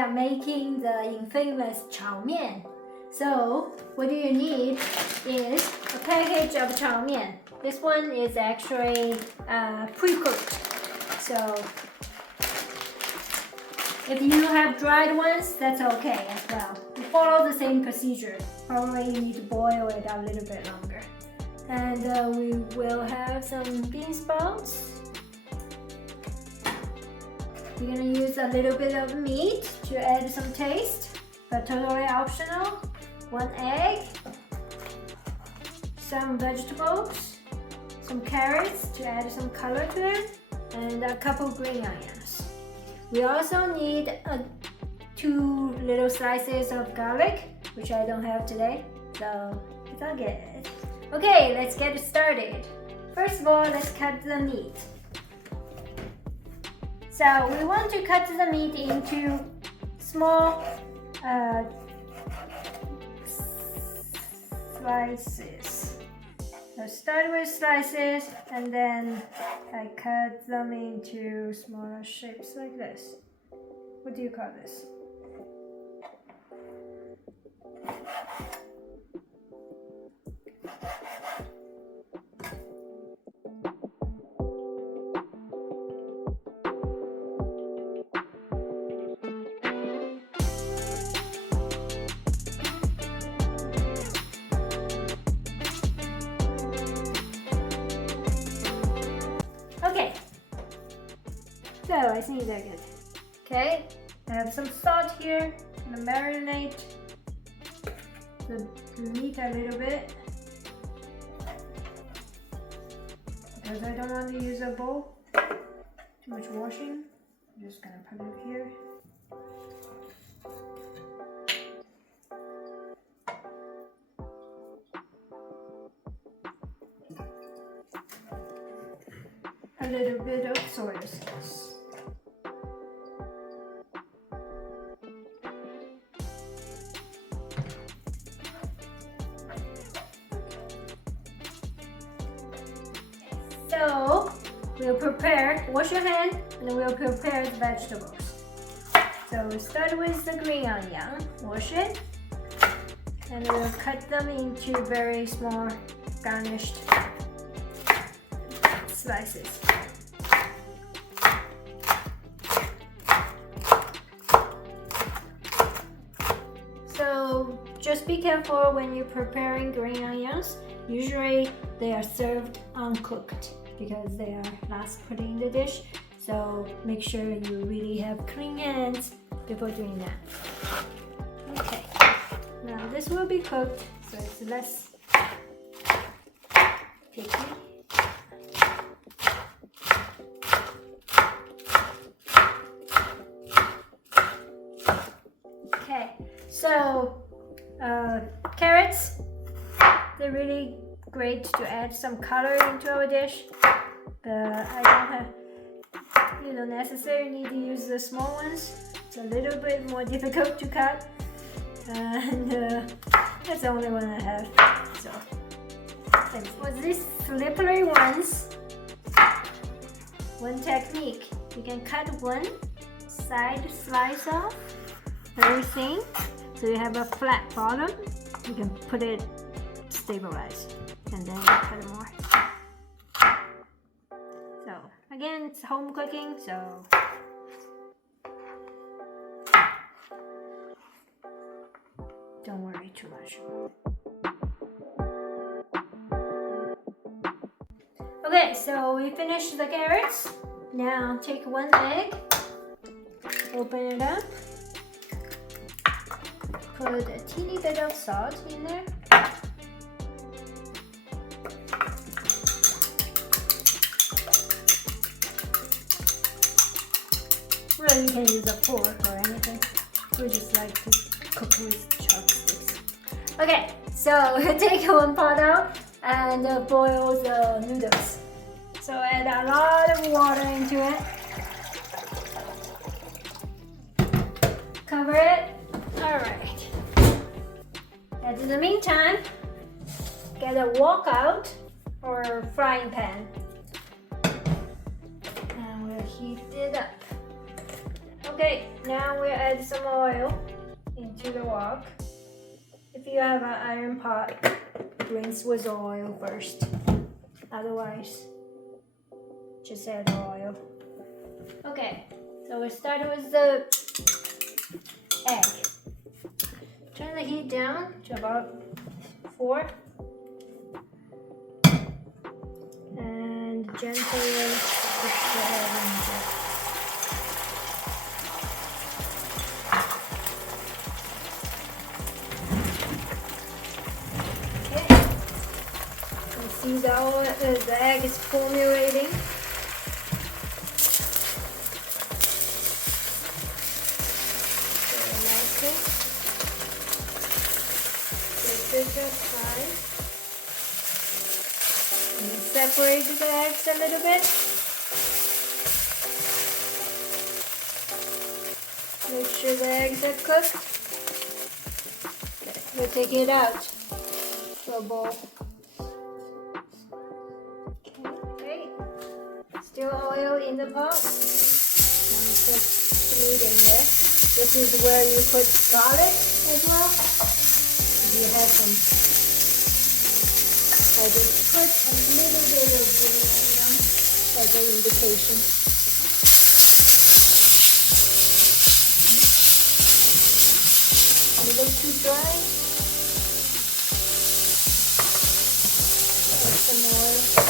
am making the infamous Chao Mian. So what you need is a package of Chao Mian. This one is actually pre-cooked. So if you have dried ones, that's okay as well. You follow the same procedure. Probably you need to boil it a little bit longer. And we will have some bean sprouts. You're gonna use a little bit of meat to add some taste, but totally optional. 1 egg, some vegetables, some carrots to add some color to it, and a couple green onions. We also need 2 little slices of garlic, which I don't have today, so it's all good. Okay, let's get started. First of all, let's cut the meat. So we want to cut the meat into small slices. So start with slices and then I cut them into smaller shapes like this. What do you call this? Okay, so I think they're good. Okay, I have some salt here. I'm gonna marinate the meat a little bit because I don't want to use a bowl. Too much washing. I'm just gonna put it here. A little bit of soy sauce. So we'll wash your hand, and we'll prepare the vegetables. So we start with the green onion, wash it, and we'll cut them into very small garnished slices. So just be careful when you're preparing green onions. Usually they are served uncooked because they are last put in the dish. So make sure you really have clean hands before doing that. Okay, now this will be cooked, so it's less picky. Okay, so carrots, they're really great to add some color into our dish, but I don't have, necessarily need to use the small ones. It's a little bit more difficult to cut, and that's the only one I have. So for these slippery ones, one technique, you can cut one side slice off very thin, so you have a flat bottom. You can put it stabilized, and then cut more. So again, it's home cooking, so don't worry too much. Okay, so we finished the carrots. Now take 1 egg, open it up, put a teeny bit of salt in there. Well, you can use a fork or anything. We just like to cook with chopsticks. Okay, so take 1 pot out and boil the noodles. So add a lot of water into it. Cover it. Alright. And in the meantime, get a wok out or frying pan. And we'll heat it up. Okay, now we add some oil into the wok. If you have an iron pot, rinse with oil first. Otherwise, just add oil. Okay, so we start with the egg. Turn the heat down to about 4 and gently put the egg into it. See the egg is formulating. Very nicely. Take your time. And separate the eggs a little bit. Make sure the eggs are cooked. Okay, we'll take it out to a bowl. Still oil in the pot. And put the meat in there. This is where you put garlic as well. If you have some. I just put a little bit of green onion as an indication. A little too dry. Add some oil.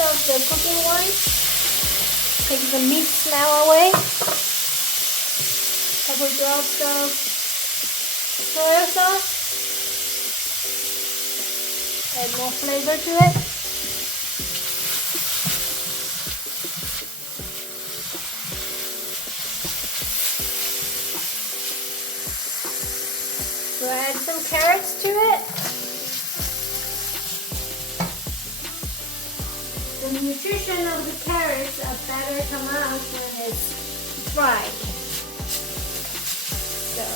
Of the cooking oil, take the meat smell away. Couple drops of soy sauce, add more flavor to it. We'll add some carrots to it. The nutrition of the carrots are better come out when it's fried. So,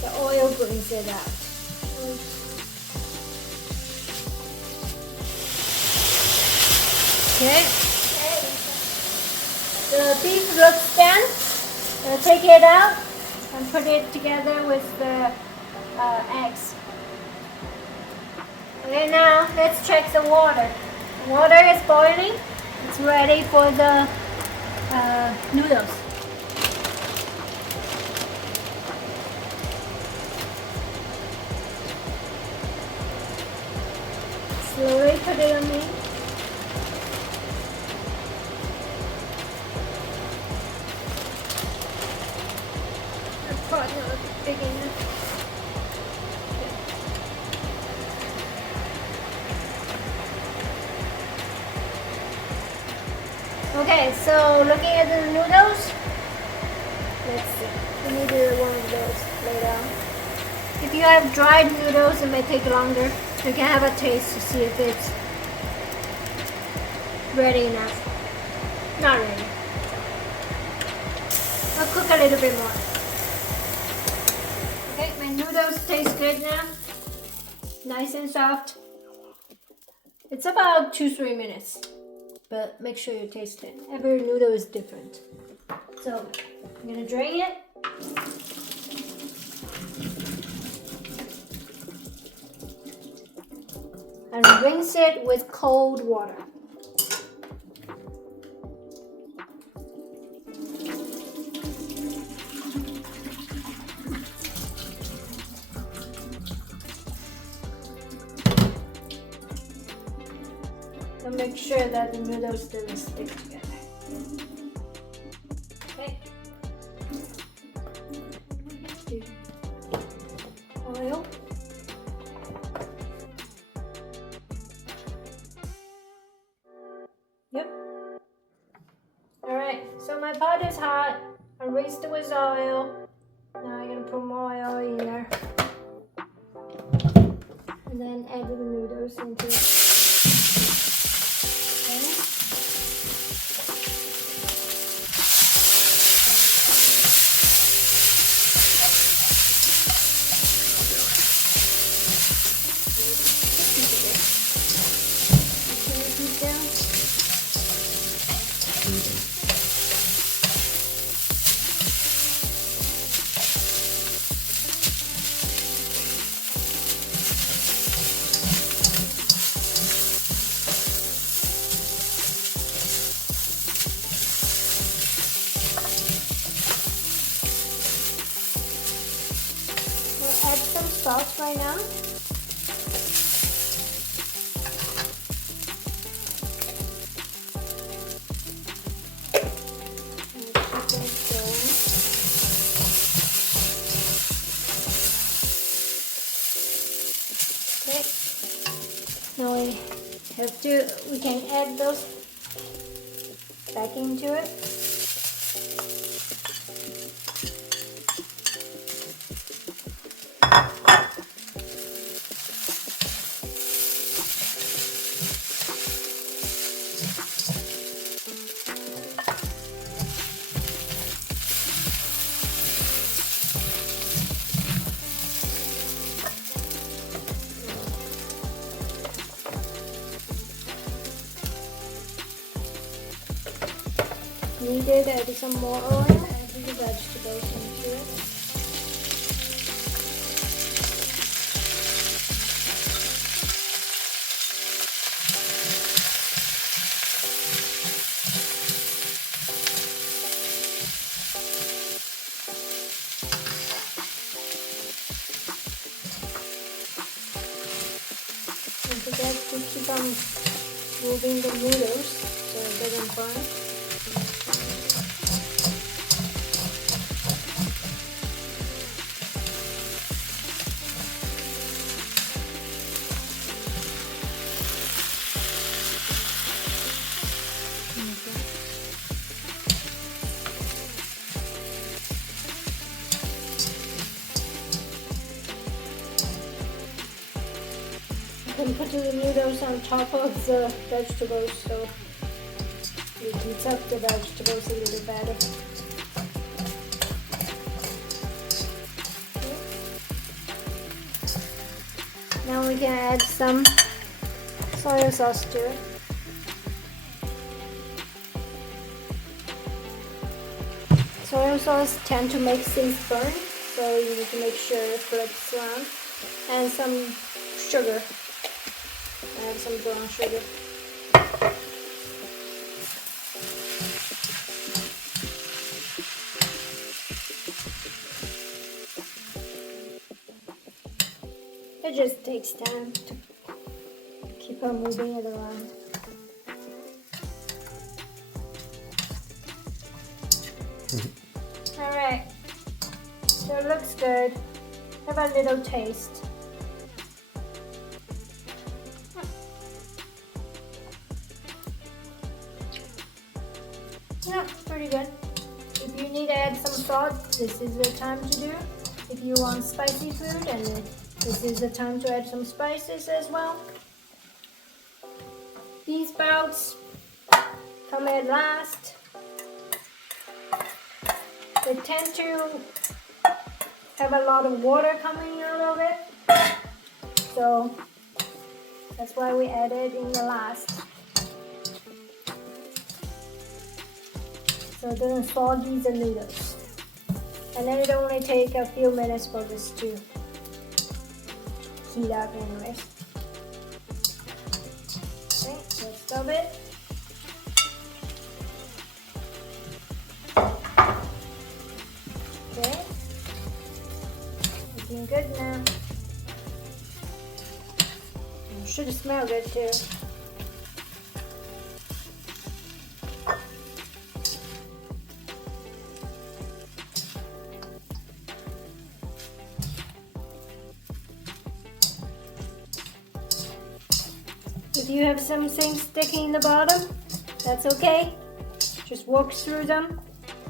the oil brings it out. Okay. The beef looks done. I'll take it out and put it together with the eggs. Okay, now let's check the water. The water is boiling. It's ready for the noodles. Slowly put it on me. That's probably not big enough. Okay, so looking at the noodles, let's see. We need one of those later on. If you have dried noodles, it may take longer. You can have a taste to see if it's ready enough. Not ready. I'll cook a little bit more. Okay, my noodles taste good now. Nice and soft. It's about 2-3 minutes. But make sure you taste it. Every noodle is different. So I'm gonna drain it. And rinse it with cold water. And make sure that the noodles didn't stick together. Okay. Oil. Yep. Alright, so my pot is hot. I rinsed it with oil. Now I'm gonna put more oil in there. And then add the noodles into it. Okay. Add some salt right now. Okay. Now we can add those back into it. Needed, add some more oil, add the vegetables into it. Don't forget to keep on moving the noodles so it doesn't burn. You can put the noodles on top of the vegetables so it heats up the vegetables a little better. Okay. Now we can add some soy sauce to it. Soy sauce tend to make things burn, so you need to make sure it flips around. And some sugar. Add some brown sugar. It just takes time to keep on moving it around. Alright, so it looks good. Have a little taste. Yeah, pretty good. If you need to add some salt, this is the time to do. If you want spicy food, and this is the time to add some spices as well. These sprouts come at last. They tend to have a lot of water coming out of it, so that's why we add it in the last. So it doesn't soggy the noodles. And then it only takes a few minutes for this to heat up anyways. Okay, let's stop it. Okay, looking good now. It should smell good too. If you have something sticking in the bottom, that's okay. Just walk through them.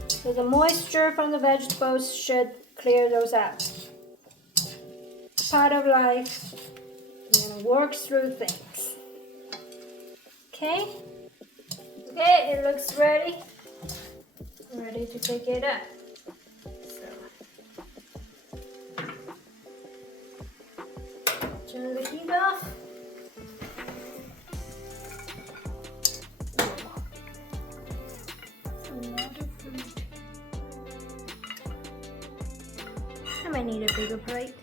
So the moisture from the vegetables should clear those out. Part of life. and work through things. Okay? Okay, it looks ready. Ready to take it up. So, turn the heat off. I might need a bigger plate.